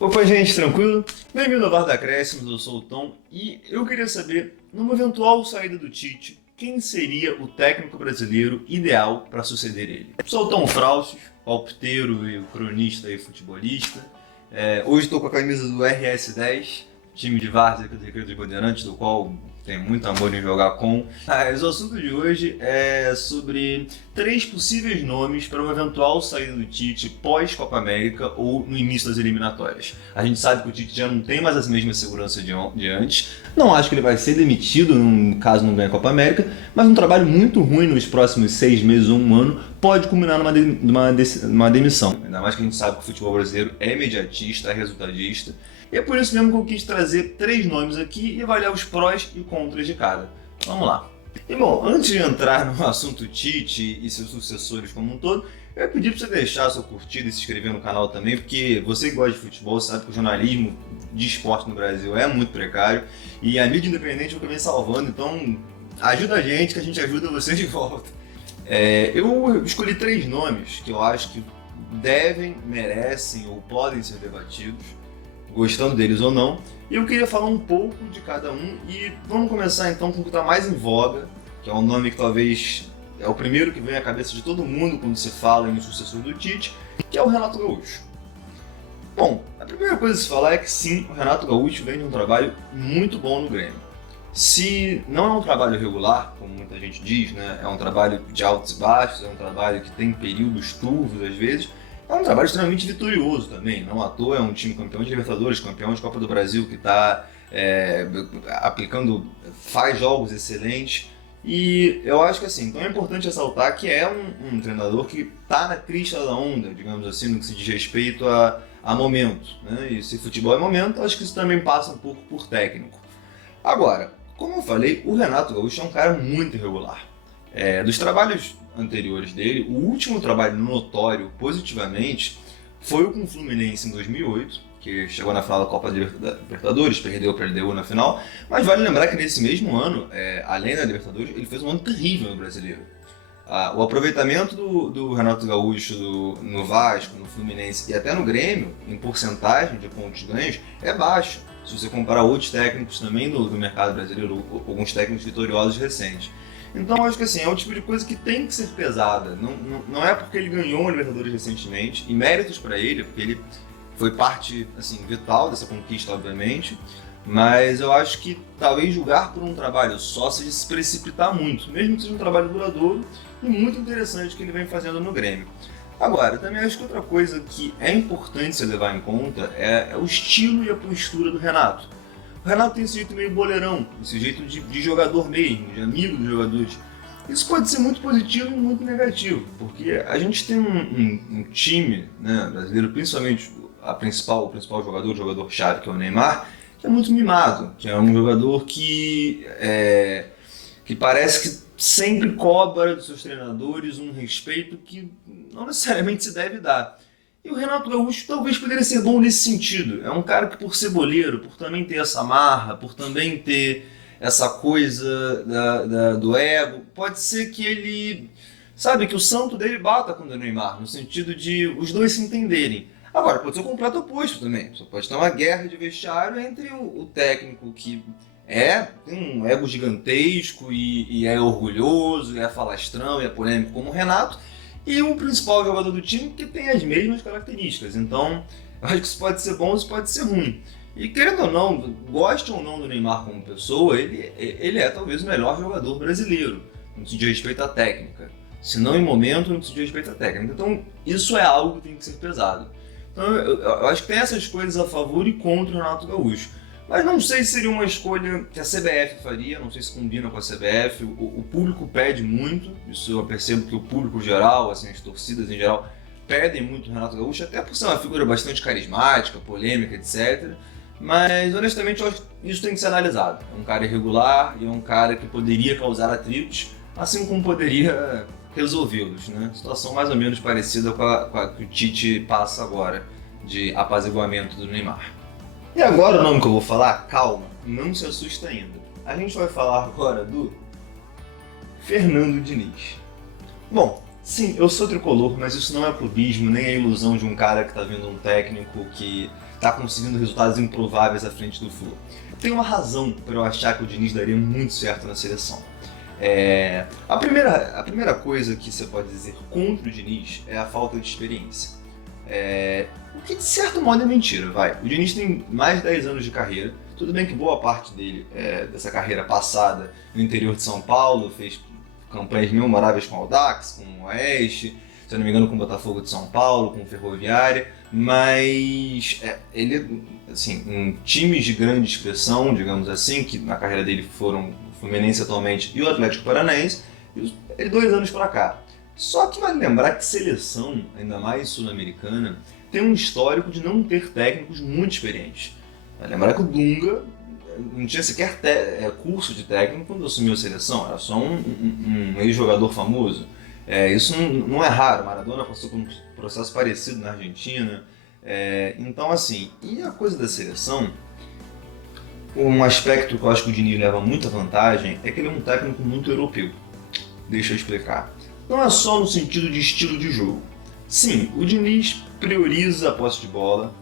Opa, gente, tranquilo? Bem-vindo ao VAR da Acréscimos, eu sou o Tom e eu queria saber, numa eventual saída do Tite, quem seria o técnico brasileiro ideal para suceder ele? Sou o Tom Fraucios, palpiteiro e cronista e futebolista. Hoje estou com a camisa do RS10, time de várzea do Recreio dos Bandeirantes, do qual tenho muito amor em jogar com. Mas o assunto de hoje é sobre 3 possíveis nomes para uma eventual saída do Tite pós-Copa América ou no início das eliminatórias. A gente sabe que o Tite já não tem mais as mesmas seguranças de antes. Não acho que ele vai ser demitido caso não ganhe a Copa América, mas um trabalho muito ruim nos próximos 6 meses ou um ano pode culminar numa demissão. Ainda mais que a gente sabe que o futebol brasileiro é imediatista, é resultadista. E é por isso mesmo que eu quis trazer 3 nomes aqui e avaliar os prós e contras de cada. Vamos lá. E bom, antes de entrar no assunto Tite e seus sucessores como um todo, eu ia pedir para você deixar a sua curtida e se inscrever no canal também, porque você que gosta de futebol sabe que o jornalismo de esporte no Brasil é muito precário e a mídia independente é o que vem salvando, então ajuda a gente que a gente ajuda você de volta. Eu escolhi 3 nomes que eu acho que devem, merecem ou podem ser debatidos, gostando deles ou não, e eu queria falar um pouco de cada um e vamos começar então com o que está mais em voga, que é um nome que talvez é o primeiro que vem à cabeça de todo mundo quando se fala em sucessor do Tite, que é o Renato Gaúcho. Bom, a primeira coisa a se falar é que sim, o Renato Gaúcho vem de um trabalho muito bom no Grêmio. Se não é um trabalho regular, como muita gente diz, né, é um trabalho de altos e baixos, é um trabalho que tem períodos turvos às vezes, é um trabalho extremamente vitorioso também, não à toa é um time campeão de Libertadores, campeão de Copa do Brasil, que está faz jogos excelentes. E eu acho que assim, então é importante ressaltar que é um treinador que está na crista da onda, digamos assim, no que se diz respeito a momento, né? E se futebol é momento, acho que isso também passa um pouco por técnico. Agora, como eu falei, o Renato Gaúcho é um cara muito irregular. Dos trabalhos anteriores dele, o último trabalho notório positivamente foi o com o Fluminense em 2008, que chegou na final da Copa Libertadores, perdeu para a LDU na final, mas vale lembrar que nesse mesmo ano, além da Libertadores, ele fez um ano terrível no Brasileiro. O aproveitamento do Renato Gaúcho no Vasco, no Fluminense e até no Grêmio, em porcentagem de pontos ganhos, é baixo. Se você comparar outros técnicos também do mercado brasileiro, alguns técnicos vitoriosos recentes. Então, eu acho que assim, é o tipo de coisa que tem que ser pesada. Não é porque ele ganhou a Libertadores recentemente, e méritos para ele, porque ele foi parte assim, vital dessa conquista, obviamente, mas eu acho que talvez julgar por um trabalho só seja se precipitar muito, mesmo que seja um trabalho duradouro e muito interessante que ele vem fazendo no Grêmio. Agora, eu também acho que outra coisa que é importante se levar em conta é o estilo e a postura do Renato. O Renato tem esse jeito meio boleirão, esse jeito de jogador mesmo, de amigo dos jogadores. Isso pode ser muito positivo e muito negativo, porque a gente tem um time, né, brasileiro, principalmente o principal jogador, o jogador-chave, que é o Neymar, que é muito mimado, que é um jogador que parece que sempre cobra dos seus treinadores um respeito que não necessariamente se deve dar. E o Renato Gaúcho talvez poderia ser bom nesse sentido. É um cara que, por ser boleiro, por também ter essa marra, por também ter essa coisa do ego, pode ser que ele, sabe, que o santo dele bata com o Neymar, no sentido de os dois se entenderem. Agora, pode ser o completo oposto também. Você pode ter uma guerra de vestiário entre o técnico que tem um ego gigantesco e é orgulhoso, e é falastrão, e é polêmico como o Renato, e o principal jogador do time que tem as mesmas características. Então, eu acho que isso pode ser bom, isso pode ser ruim. E querendo ou não, goste ou não do Neymar como pessoa, ele é talvez o melhor jogador brasileiro, no que diz respeito à técnica. Se não em momento, no que diz respeito à técnica. Então, isso é algo que tem que ser pesado. Então, eu acho que tem essas coisas a favor e contra o Renato Gaúcho. Mas não sei se seria uma escolha que a CBF faria, não sei se combina com a CBF. O público pede muito, isso eu percebo que o público geral, assim, as torcidas em geral, pedem muito o Renato Gaúcho, até por ser uma figura bastante carismática, polêmica, etc. Mas, honestamente, eu acho que isso tem que ser analisado. É um cara irregular e é um cara que poderia causar atritos, assim como poderia resolvê-los, né? Situação mais ou menos parecida com a que o Tite passa agora, de apaziguamento do Neymar. E agora o nome que eu vou falar, calma, não se assusta ainda. A gente vai falar agora do Fernando Diniz. Bom, Sim, eu sou tricolor, mas isso não é clubismo, nem é ilusão de um cara que está vendo um técnico que está conseguindo resultados improváveis à frente do Flu. Tem uma razão para eu achar que o Diniz daria muito certo na seleção. A primeira coisa que você pode dizer contra o Diniz é a falta de experiência. O que de certo modo é mentira, vai. O Diniz tem mais de 10 anos de carreira. Tudo bem que boa parte dele, dessa carreira passada no interior de São Paulo, fez campanhas memoráveis com o Audax, com o Oeste, se eu não me engano com o Botafogo de São Paulo, com o Ferroviária, mas ele, assim, em times de grande expressão, digamos assim, que na carreira dele foram o Fluminense atualmente e o Atlético Paranaense, ele 2 anos para cá. Só que vale lembrar que seleção, ainda mais sul-americana, tem um histórico de não ter técnicos muito experientes. Vale lembrar que o Dunga não tinha sequer curso de técnico quando assumiu a seleção, era só um ex-jogador famoso. Isso não é raro, Maradona passou por um processo parecido na Argentina. Então, assim, e a coisa da seleção, um aspecto que eu acho que o Diniz leva muita vantagem é que ele é um técnico muito europeu. Deixa eu explicar. Não é só no sentido de estilo de jogo. Sim, o Diniz prioriza a posse de bola,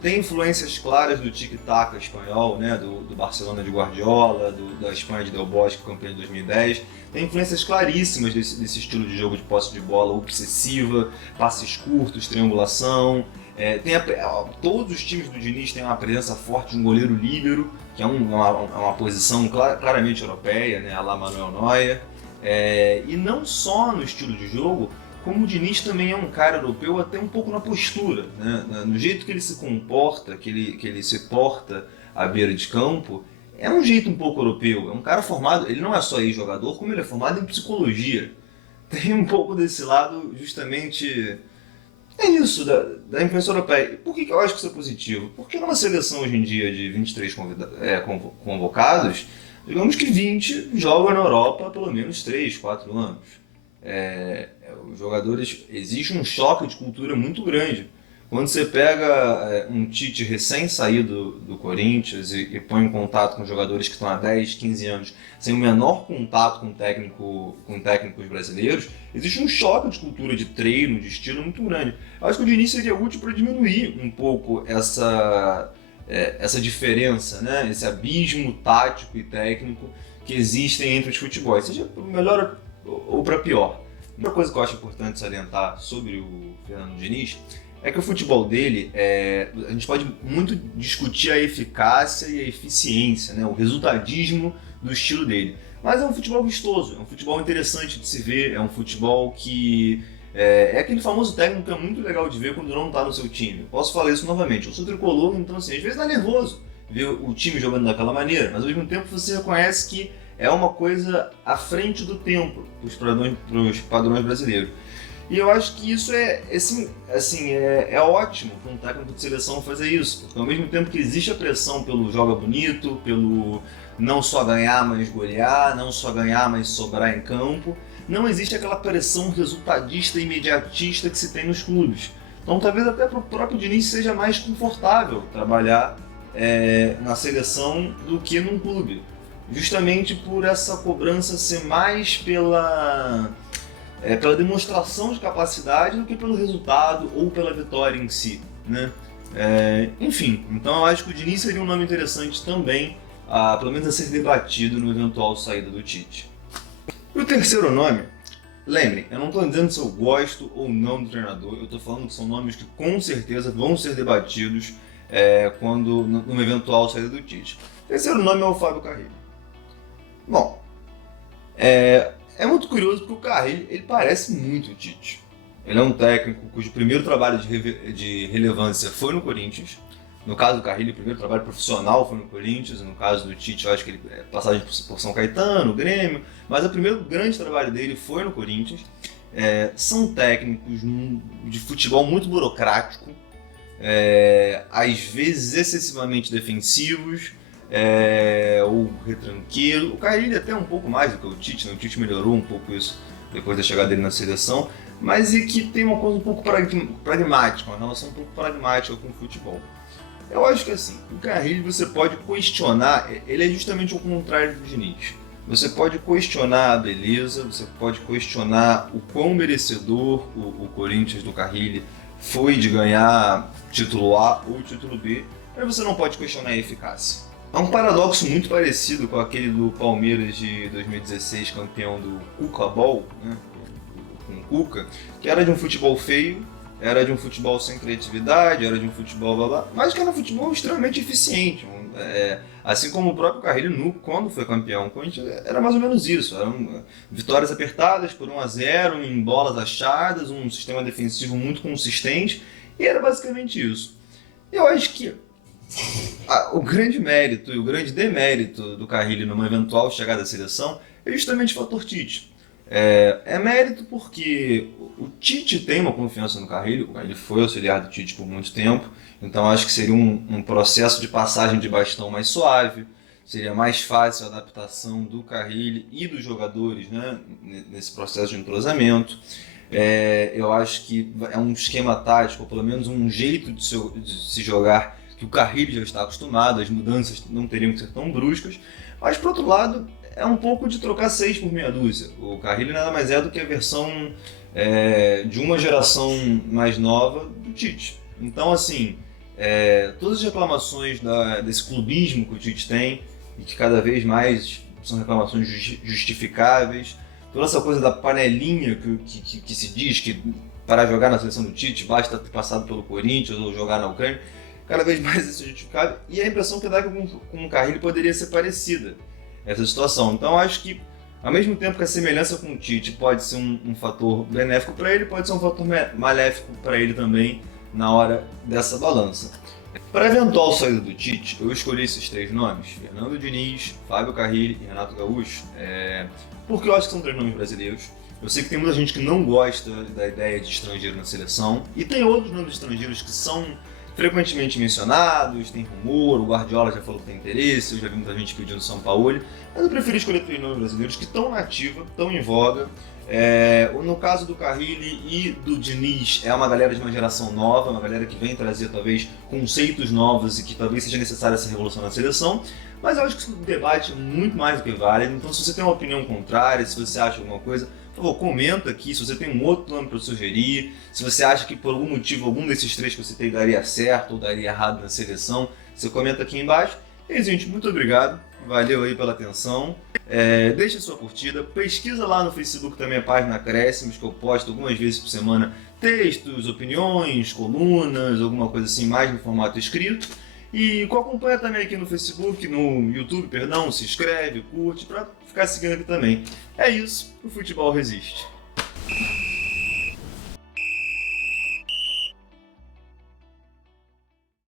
tem influências claras do tic-tac espanhol, né, do Barcelona de Guardiola, da Espanha de Del Bosque, campeão de 2010. Tem influências claríssimas desse estilo de jogo de posse de bola obsessiva, passes curtos, triangulação. Todos os times do Diniz têm uma presença forte de um goleiro líbero, que é uma posição claramente europeia, né, à la Manuel Neuer. E não só no estilo de jogo, como o Diniz também é um cara europeu até um pouco na postura, né? No jeito que ele se comporta, que ele se porta à beira de campo, é um jeito um pouco europeu. É um cara formado, ele não é só ex-jogador, como ele é formado em psicologia. Tem um pouco desse lado justamente... É isso, da influência europeia. E por que eu acho que isso é positivo? Porque numa seleção hoje em dia de 23 convocados, digamos que 20 jogam na Europa há pelo menos 3, 4 anos. Os jogadores, existe um choque de cultura muito grande. Quando você pega um Tite recém-saído do Corinthians e põe em contato com jogadores que estão há 10, 15 anos sem o menor contato com técnicos brasileiros, existe um choque de cultura, de treino, de estilo muito grande. Eu acho que o Diniz seria útil para diminuir um pouco essa diferença, né? Esse abismo tático e técnico que existem entre os futebols, seja para melhor ou para pior. Outra coisa que eu acho importante salientar sobre o Fernando Diniz é que o futebol dele, a gente pode muito discutir a eficácia e a eficiência, né? O resultadismo do estilo dele. Mas é um futebol vistoso, é um futebol interessante de se ver, é um futebol que é aquele famoso técnico que é muito legal de ver quando não está no seu time. Eu posso falar isso novamente, eu sou tricolor, então assim, às vezes dá nervoso ver o time jogando daquela maneira, mas ao mesmo tempo você reconhece que é uma coisa à frente do tempo para os padrões brasileiros. E eu acho que isso é ótimo para um técnico de seleção fazer isso, porque ao mesmo tempo que existe a pressão pelo joga bonito, pelo não só ganhar, mas golear, não só ganhar, mas sobrar em campo, não existe aquela pressão resultadista e imediatista que se tem nos clubes. Então talvez até para o próprio Diniz seja mais confortável trabalhar na seleção do que num clube. Justamente por essa cobrança ser mais pela demonstração de capacidade do que pelo resultado ou pela vitória em si, né? Enfim, então eu acho que o Diniz seria um nome interessante também, pelo menos a ser debatido no eventual saída do Tite. E o terceiro nome, lembrem, eu não estou dizendo se eu gosto ou não do treinador, eu estou falando que são nomes que com certeza vão ser debatidos numa eventual saída do Tite. O terceiro nome é o Fábio Carrillo. Bom, é muito curioso porque o Carrillo ele parece muito o Tite. Ele é um técnico cujo primeiro trabalho de relevância foi no Corinthians. No caso do Carrillo, o primeiro trabalho profissional foi no Corinthians. No caso do Tite, eu acho que ele passagem por São Caetano, Grêmio. Mas o primeiro grande trabalho dele foi no Corinthians. São técnicos de futebol muito burocrático, às vezes excessivamente defensivos, ou retranqueiro. O Carrillo é até um pouco mais do que o Tite, né? O Tite melhorou um pouco isso depois da chegada dele na seleção, mas que tem uma coisa um pouco pragmática, uma relação um pouco pragmática com o futebol. Eu acho que assim, o Carrillo você pode questionar, ele é justamente o contrário do Diniz. você pode questionar a beleza, você pode questionar o quão merecedor o Corinthians do Carrilli foi de ganhar título A ou título B, mas você não pode questionar a eficácia. É um paradoxo muito parecido com aquele do Palmeiras de 2016, campeão do Cuca Ball, né, com o Cuca, que era de um futebol feio, era de um futebol sem criatividade, era de um futebol blá blá, mas que era um futebol extremamente eficiente. Assim como o próprio Carrilli, quando foi campeão, era mais ou menos isso. Eram vitórias apertadas por 1-0, em bolas achadas, um sistema defensivo muito consistente, e era basicamente isso. Eu acho que o grande mérito e o grande demérito do Carrilli numa eventual chegada à seleção é justamente o fator Tite. É mérito porque o Tite tem uma confiança no Carrilli, ele foi auxiliar do Tite por muito tempo, então acho que seria um processo de passagem de bastão mais suave, seria mais fácil a adaptação do Carrilli e dos jogadores, né, nesse processo de entrosamento. Eu acho que é um esquema tático, ou pelo menos um jeito de se jogar que o Carrilli já está acostumado, as mudanças não teriam que ser tão bruscas, mas por outro lado é um pouco de trocar 6 por meia dúzia. O Carrilli nada mais é do que a versão de uma geração mais nova do Tite. Então, assim, todas as reclamações desse clubismo que o Tite tem, e que cada vez mais são reclamações justificáveis, toda essa coisa da panelinha que se diz que para jogar na seleção do Tite basta ter passado pelo Corinthians ou jogar na Ucrânia, cada vez mais isso é justificável, e a impressão que dá que com o Carrilli poderia ser parecida essa situação. Então acho que, ao mesmo tempo que a semelhança com o Tite pode ser um fator benéfico para ele, pode ser um fator maléfico para ele também na hora dessa balança. Para a eventual saída do Tite, eu escolhi esses 3 nomes: Fernando Diniz, Fábio Carrilli e Renato Gaúcho, porque eu acho que são 3 nomes brasileiros. Eu sei que tem muita gente que não gosta da ideia de estrangeiro na seleção, e tem outros nomes estrangeiros que são frequentemente mencionados, tem rumor, o Guardiola já falou que tem interesse, eu já vi muita gente pedindo São Paulo, mas eu prefiro escolher 3 nomes brasileiros que estão na ativa, estão em voga. No caso do Carrilli e do Diniz, é uma galera de uma geração nova, uma galera que vem trazer talvez conceitos novos e que talvez seja necessária essa revolução na seleção, mas eu acho que o debate é muito mais do que válido, então se você tem uma opinião contrária, se você acha alguma coisa, por favor, comenta aqui, se você tem um outro nome para sugerir, se você acha que por algum motivo algum desses 3 que você tem daria certo ou daria errado na seleção, você comenta aqui embaixo. E gente, muito obrigado, valeu aí pela atenção, deixa sua curtida, pesquisa lá no Facebook também a página Acréscimos, que eu posto algumas vezes por semana textos, opiniões, colunas, alguma coisa assim mais no formato escrito. E acompanha também aqui no Facebook, no YouTube, perdão, se inscreve, curte, para ficar seguindo aqui também. É isso, o futebol resiste.